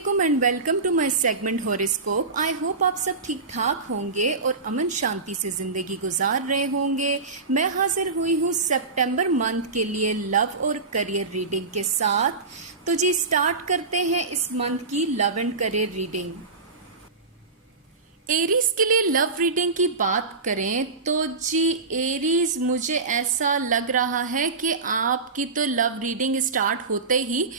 वालेकुम and welcome to my segment horoscope. I hope आप सब ठीक ठाक होंगे और अमन शांति से जिंदगी गुजार रहे होंगे। मैं हाजिर हुई हूँ सितंबर मंथ के लिए लव और करियर रीडिंग के साथ। तो जी स्टार्ट करते हैं इस मंथ की love and career reading. Aries के लिए लव रीडिंग की बात करें तो जी एरीज मुझे ऐसा लग रहा है कि आपकी तो लव रीडिंग स्टार्ट होते ही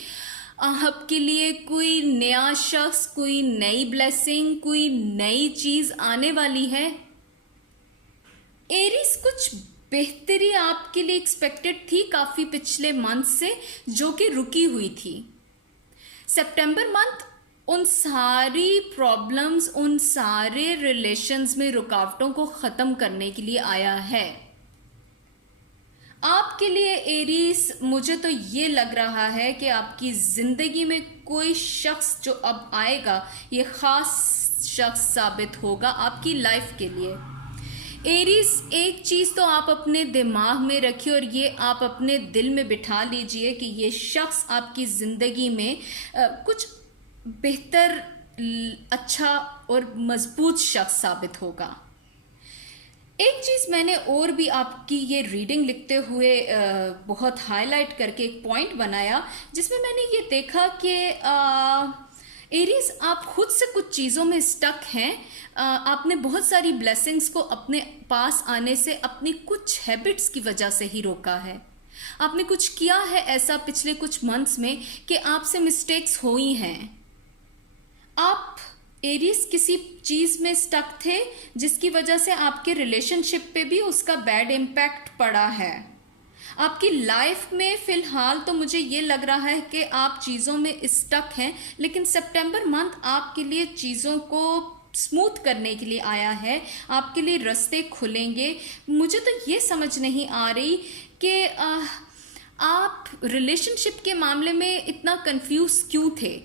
आपके लिए कोई नया शख्स, कोई नई ब्लेसिंग, कोई नई चीज आने वाली है। एरीज कुछ बेहतरी आपके लिए एक्सपेक्टेड थी काफी पिछले मंथ से, जो कि रुकी हुई थी। सितंबर मंथ उन सारी प्रॉब्लम्स, उन सारे रिलेशंस में रुकावटों को खत्म करने के लिए आया है। आपके लिए एरीज मुझे तो ये लग रहा है कि आपकी जिंदगी में कोई शख्स जो अब आएगा ये खास शख्स साबित होगा आपकी लाइफ के लिए। एरीज एक चीज तो आप अपने दिमाग में रखिए और ये आप अपने दिल में बिठा लीजिए कि ये शख्स आपकी जिंदगी में कुछ बेहतर, अच्छा और मजबूत शख्स साबित होगा। एक चीज मैंने और भी आपकी ये रीडिंग लिखते हुए बहुत हाईलाइट करके एक पॉइंट बनाया, जिसमें मैंने ये देखा कि एरीज आप खुद से कुछ चीज़ों में स्टक हैं। आपने बहुत सारी ब्लेसिंग्स को अपने पास आने से अपनी कुछ हैबिट्स की वजह से ही रोका है। आपने कुछ किया है ऐसा पिछले कुछ मंथ्स में कि आपसे मिस्टेक्स हुई हैं। आप एरीज किसी चीज में स्टक थे जिसकी वजह से आपके रिलेशनशिप पे भी उसका बैड इम्पैक्ट पड़ा है। आपकी लाइफ में फिलहाल तो मुझे ये लग रहा है कि आप चीज़ों में स्टक हैं, लेकिन सितंबर मंथ आपके लिए चीज़ों को स्मूथ करने के लिए आया है। आपके लिए रास्ते खुलेंगे। मुझे तो ये समझ नहीं आ रही कि आप रिलेशनशिप के मामले में इतना कंफ्यूज क्यों थे।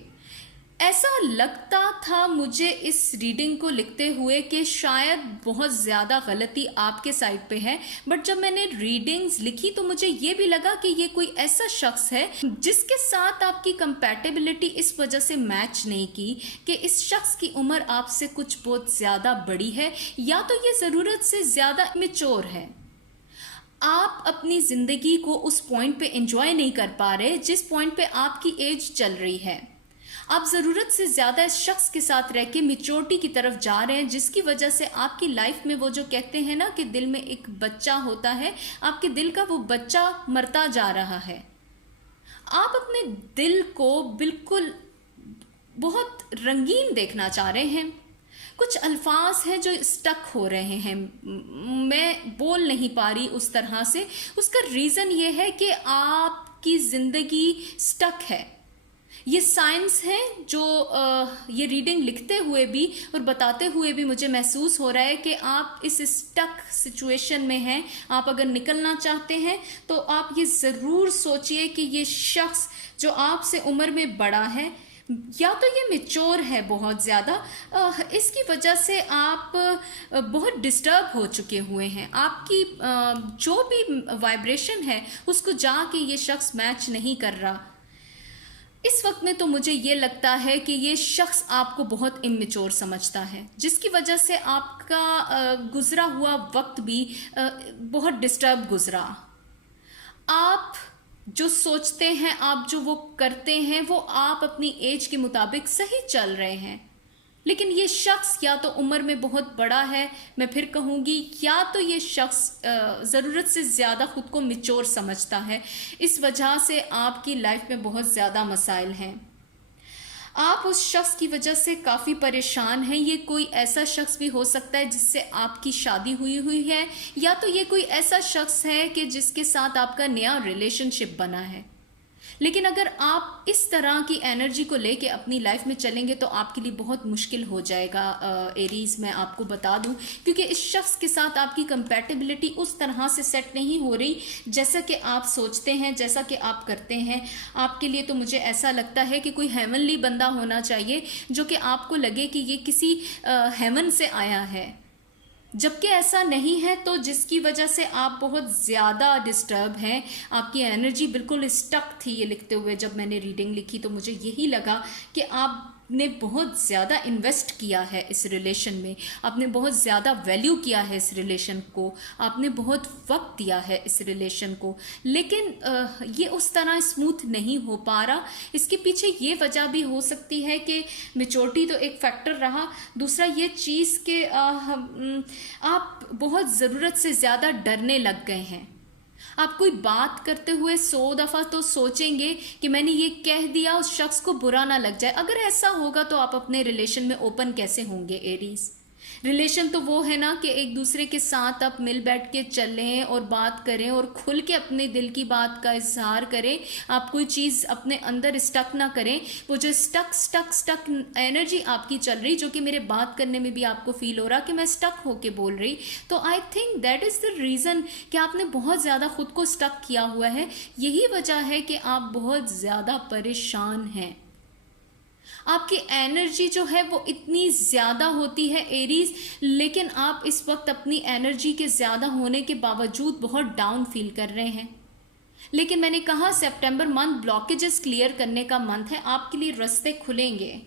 ऐसा लगता था मुझे इस रीडिंग को लिखते हुए कि शायद बहुत ज़्यादा गलती आपके साइड पे है, बट जब मैंने रीडिंग्स लिखी तो मुझे ये भी लगा कि ये कोई ऐसा शख्स है जिसके साथ आपकी कंपैटिबिलिटी इस वजह से मैच नहीं की कि इस शख्स की उम्र आपसे कुछ बहुत ज़्यादा बड़ी है, या तो ये ज़रूरत से ज़्यादा मैच्योर है। आप अपनी ज़िंदगी को उस पॉइंट पे एंजॉय नहीं कर पा रहे जिस पॉइंट पे आपकी एज चल रही है। आप ज़रूरत से ज़्यादा इस शख्स के साथ रह के मेच्योरिटी की तरफ जा रहे हैं, जिसकी वजह से आपकी लाइफ में वो जो कहते हैं ना कि दिल में एक बच्चा होता है, आपके दिल का वो बच्चा मरता जा रहा है। आप अपने दिल को बिल्कुल बहुत रंगीन देखना चाह रहे हैं। कुछ अल्फाज हैं जो स्टक हो रहे हैं, मैं बोल नहीं पा रही उस तरह से। उसका रीज़न ये है कि आपकी ज़िंदगी स्टक है। ये साइंस है जो ये रीडिंग लिखते हुए भी और बताते हुए भी मुझे महसूस हो रहा है कि आप इस स्टक सिचुएशन में हैं। आप अगर निकलना चाहते हैं तो आप ये ज़रूर सोचिए कि ये शख्स जो आपसे उम्र में बड़ा है, या तो ये मैच्योर है बहुत ज़्यादा, इसकी वजह से आप बहुत डिस्टर्ब हो चुके हुए हैं। आपकी जो भी वाइब्रेशन है उसको जाके ये शख्स मैच नहीं कर रहा। इस वक्त में तो मुझे ये लगता है कि ये शख्स आपको बहुत इमेच्योर समझता है, जिसकी वजह से आपका गुजरा हुआ वक्त भी बहुत डिस्टर्ब गुजरा। आप जो सोचते हैं, आप जो वो करते हैं, वो आप अपनी एज के मुताबिक सही चल रहे हैं, लेकिन ये शख्स या तो उम्र में बहुत बड़ा है, मैं फिर कहूँगी, या तो ये शख्स ज़रूरत से ज़्यादा ख़ुद को मैच्योर समझता है। इस वजह से आपकी लाइफ में बहुत ज़्यादा मसाइल हैं। आप उस शख्स की वजह से काफ़ी परेशान हैं। ये कोई ऐसा शख्स भी हो सकता है जिससे आपकी शादी हुई है, या तो ये कोई ऐसा शख्स है कि जिसके साथ आपका नया रिलेशनशिप बना है। लेकिन अगर आप इस तरह की एनर्जी को लेके अपनी लाइफ में चलेंगे तो आपके लिए बहुत मुश्किल हो जाएगा एरीज, मैं आपको बता दूं, क्योंकि इस शख्स के साथ आपकी कंपैटिबिलिटी उस तरह से सेट नहीं हो रही जैसा कि आप सोचते हैं, जैसा कि आप करते हैं। आपके लिए तो मुझे ऐसा लगता है कि कोई हेवनली बंदा होना चाहिए जो कि आपको लगे कि ये किसी हेवन से आया है, जबकि ऐसा नहीं है, तो जिसकी वजह से आप बहुत ज़्यादा डिस्टर्ब हैं। आपकी एनर्जी बिल्कुल स्टक थी। ये लिखते हुए जब मैंने रीडिंग लिखी तो मुझे यही लगा कि आप आपने बहुत ज़्यादा इन्वेस्ट किया है इस रिलेशन में, आपने बहुत ज़्यादा वैल्यू किया है इस रिलेशन को, आपने बहुत वक्त दिया है इस रिलेशन को, लेकिन ये उस तरह स्मूथ नहीं हो पा रहा। इसके पीछे ये वजह भी हो सकती है कि मेचोरिटी तो एक फैक्टर रहा, दूसरा ये चीज़ कि आप बहुत ज़रूरत से ज़्यादा डरने लग गए हैं। आप कोई बात करते हुए 100 दफ़ा तो सोचेंगे कि मैंने ये कह दिया उस शख्स को बुरा ना लग जाए। अगर ऐसा होगा तो आप अपने रिलेशन में ओपन कैसे होंगे एरीज? रिलेशन तो वो है ना कि एक दूसरे के साथ आप मिल बैठ के चलें और बात करें और खुल के अपने दिल की बात का इजहार करें। आप कोई चीज़ अपने अंदर स्टक ना करें। वो जो स्टक एनर्जी आपकी चल रही, जो कि मेरे बात करने में भी आपको फील हो रहा कि मैं स्टक होके बोल रही, तो I think that is the reason कि आपने बहुत ज़्यादा खुद को स्टक किया हुआ है। यही वजह है कि आप बहुत ज़्यादा परेशान हैं। आपकी एनर्जी जो है वो इतनी ज़्यादा होती है एरीज, लेकिन आप इस वक्त अपनी एनर्जी के ज़्यादा होने के बावजूद बहुत डाउन फील कर रहे हैं। लेकिन मैंने कहा सितंबर मंथ ब्लॉकेजेस क्लियर करने का मंथ है, आपके लिए रास्ते खुलेंगे।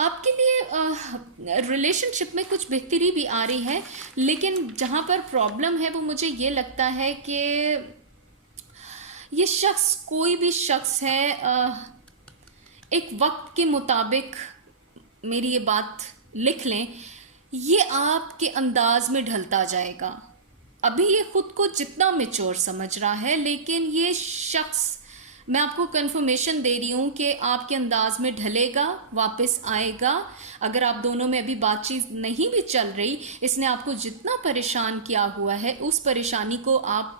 आपके लिए रिलेशनशिप में कुछ बेहतरी भी आ रही है, लेकिन जहाँ पर प्रॉब्लम है वो मुझे ये लगता है कि ये शख्स, कोई भी शख्स है, एक वक्त के मुताबिक, मेरी ये बात लिख लें, ये आपके अंदाज में ढलता जाएगा। अभी ये खुद को जितना मैच्योर समझ रहा है, लेकिन ये शख्स, मैं आपको कंफर्मेशन दे रही हूँ कि आपके अंदाज में ढलेगा, वापस आएगा। अगर आप दोनों में अभी बातचीत नहीं भी चल रही, इसने आपको जितना परेशान किया हुआ है, उस परेशानी को आप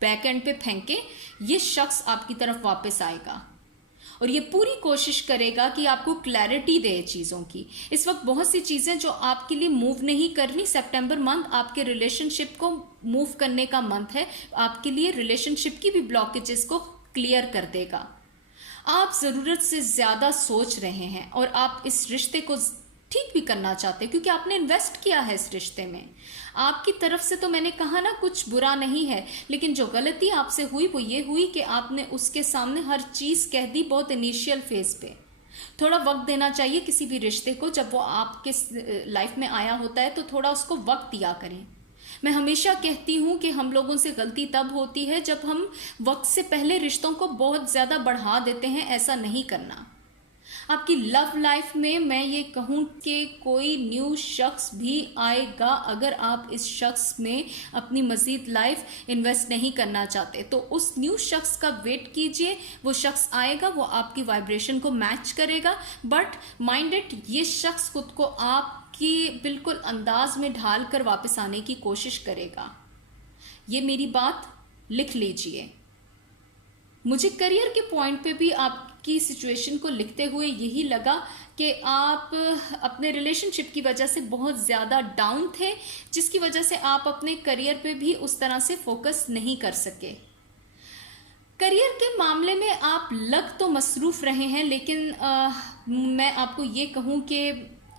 बैक एंड पे फेंके, ये शख्स आपकी तरफ वापस आएगा और ये पूरी कोशिश करेगा कि आपको क्लैरिटी दे चीज़ों की। इस वक्त बहुत सी चीज़ें जो आपके लिए मूव नहीं करनी, सितंबर मंथ आपके रिलेशनशिप को मूव करने का मंथ है। आपके लिए रिलेशनशिप की भी ब्लॉकेजेस को क्लियर कर देगा। आप ज़रूरत से ज़्यादा सोच रहे हैं और आप इस रिश्ते को ठीक भी करना चाहते हैं, क्योंकि आपने इन्वेस्ट किया है इस रिश्ते में। आपकी तरफ से तो मैंने कहा ना, कुछ बुरा नहीं है, लेकिन जो गलती आपसे हुई वो ये हुई कि आपने उसके सामने हर चीज़ कह दी बहुत इनिशियल फेज पे। थोड़ा वक्त देना चाहिए किसी भी रिश्ते को। जब वो आपके लाइफ में आया होता है तो थोड़ा उसको वक्त दिया करें। मैं हमेशा कहती हूँ कि हम लोगों से गलती तब होती है जब हम वक्त से पहले रिश्तों को बहुत ज़्यादा बढ़ा देते हैं। ऐसा नहीं करना। आपकी लव लाइफ में मैं ये कहूँ कि कोई न्यू शख्स भी आएगा। अगर आप इस शख्स में अपनी मज़ीद लाइफ इन्वेस्ट नहीं करना चाहते तो उस न्यू शख्स का वेट कीजिए। वो शख्स आएगा, वो आपकी वाइब्रेशन को मैच करेगा, बट माइंड इट, ये शख्स खुद को आपकी बिल्कुल अंदाज में ढाल कर वापस आने की कोशिश करेगा। ये मेरी बात लिख लीजिए। मुझे करियर के पॉइंट पे भी आपकी सिचुएशन को लिखते हुए यही लगा कि आप अपने रिलेशनशिप की वजह से बहुत ज़्यादा डाउन थे, जिसकी वजह से आप अपने करियर पे भी उस तरह से फोकस नहीं कर सके। करियर के मामले में आप लग तो मसरूफ़ रहे हैं, लेकिन मैं आपको ये कहूँ कि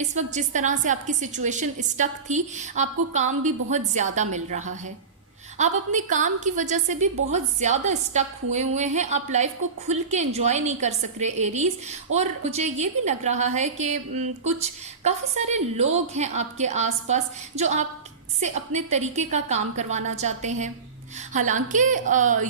इस वक्त जिस तरह से आपकी सिचुएशन स्टक थी, आपको काम भी बहुत ज़्यादा मिल रहा है। आप अपने काम की वजह से भी बहुत ज़्यादा स्टक हुए हैं। आप लाइफ को खुल के एंजॉय नहीं कर सक रहे एरीज। और मुझे ये भी लग रहा है कि कुछ काफ़ी सारे लोग हैं आपके आसपास जो आपसे अपने तरीके का काम करवाना चाहते हैं। हालांकि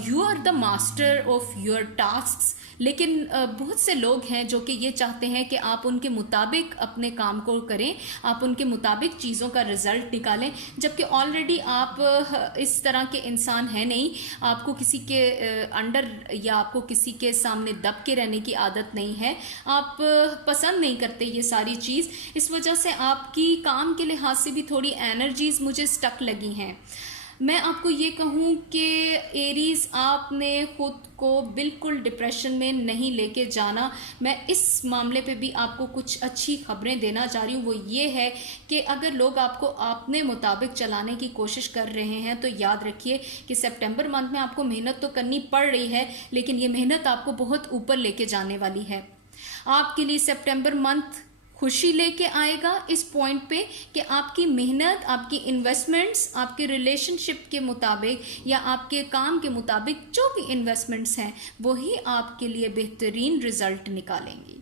you are the master of your tasks, लेकिन बहुत से लोग हैं जो कि ये चाहते हैं कि आप उनके मुताबिक अपने काम को करें, आप उनके मुताबिक चीज़ों का रिज़ल्ट निकालें, जबकि ऑलरेडी आप इस तरह के इंसान हैं नहीं। आपको किसी के अंडर या आपको किसी के सामने दब के रहने की आदत नहीं है। आप पसंद नहीं करते ये सारी चीज़। इस वजह से आपकी काम के लिहाज से भी थोड़ी एनर्जीज़ मुझे स्टक लगी हैं। मैं आपको ये कहूँ कि एरीज, आपने खुद को बिल्कुल डिप्रेशन में नहीं लेके जाना। मैं इस मामले पे भी आपको कुछ अच्छी खबरें देना चाह रही हूँ। वो ये है कि अगर लोग आपको अपने मुताबिक चलाने की कोशिश कर रहे हैं तो याद रखिए कि सितंबर मंथ में आपको मेहनत तो करनी पड़ रही है, लेकिन ये मेहनत आपको बहुत ऊपर लेके जाने वाली है। आपके लिए सितंबर मंथ खुशी लेके आएगा इस पॉइंट पे कि आपकी मेहनत, आपकी इन्वेस्टमेंट्स, आपके रिलेशनशिप के मुताबिक या आपके काम के मुताबिक जो भी इन्वेस्टमेंट्स हैं वही आपके लिए बेहतरीन रिजल्ट निकालेंगी।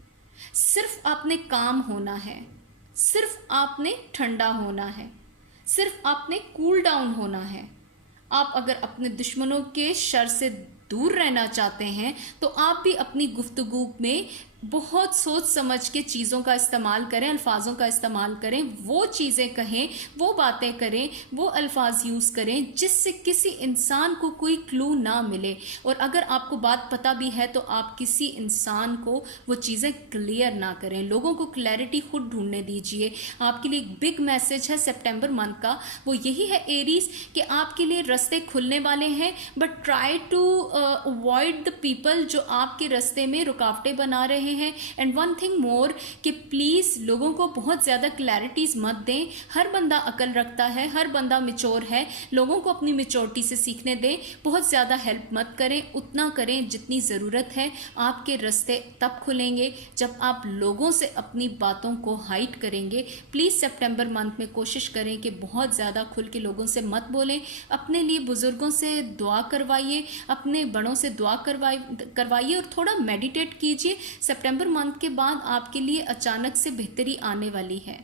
सिर्फ आपने काम होना है, सिर्फ आपने ठंडा होना है, सिर्फ आपने कूल डाउन होना है। आप अगर अपने दुश्मनों के शर से दूर रहना चाहते हैं तो आप भी अपनी गुफ्तगू में बहुत सोच समझ के चीज़ों का इस्तेमाल करें, अल्फाजों का इस्तेमाल करें, वो चीज़ें कहें, वो बातें करें, वो अल्फाज यूज़ करें जिससे किसी इंसान को कोई क्लू ना मिले। और अगर आपको बात पता भी है तो आप किसी इंसान को वो चीज़ें क्लियर ना करें। लोगों को क्लैरिटी खुद ढूंढने दीजिए। आपके लिए एक बिग मैसेज है सितंबर मंथ का, वो यही है एरीज, कि आपके लिए रास्ते खुलने वाले हैं, but try to avoid the people जो आपके रास्ते में रुकावटें बना रहे हैं। एंड वन थिंग मोर, कि प्लीज लोगों को बहुत ज्यादा क्लैरिटीज मत दें। हर बंदा अकल रखता है, हर बंदा मिच्योर है, लोगों को अपनी मिच्योरिटी से सीखने दें। बहुत ज्यादा हेल्प मत करें, उतना करें जितनी जरूरत है। आपके रास्ते तब खुलेंगे जब आप लोगों से अपनी बातों को हाइड करेंगे। प्लीज सितंबर मंथ में कोशिश करें कि बहुत ज्यादा खुल के लोगों से मत बोलें। अपने लिए बुजुर्गों से दुआ करवाइए, अपने बड़ों से दुआ करवाइए और थोड़ा मेडिटेट कीजिए। सितंबर मंथ के बाद आपके लिए अचानक से बेहतरी आने वाली है।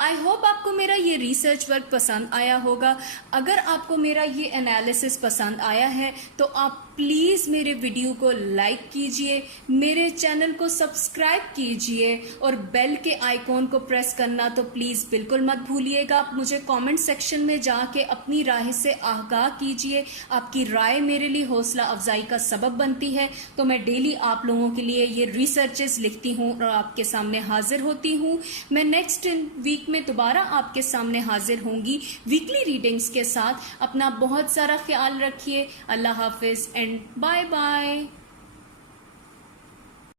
आई होप आपको मेरा ये रिसर्च वर्क पसंद आया होगा। अगर आपको मेरा ये एनालिसिस पसंद आया है तो आप प्लीज़ मेरे वीडियो को लाइक कीजिए, मेरे चैनल को सब्सक्राइब कीजिए और बेल के आइकॉन को प्रेस करना तो प्लीज़ बिल्कुल मत भूलिएगा। मुझे कमेंट सेक्शन में जाके अपनी राय से आगाह कीजिए। आपकी राय मेरे लिए हौसला अफजाई का सबब बनती है। तो मैं डेली आप लोगों के लिए ये रिसर्चेस लिखती हूँ और आपके सामने हाजिर होती हूँ। मैं नेक्स्ट वीक में दोबारा आपके सामने हाजिर होंगी वीकली रीडिंग्स के साथ। अपना बहुत सारा ख्याल रखिए। अल्लाह हाफिज एंड बाय बाय।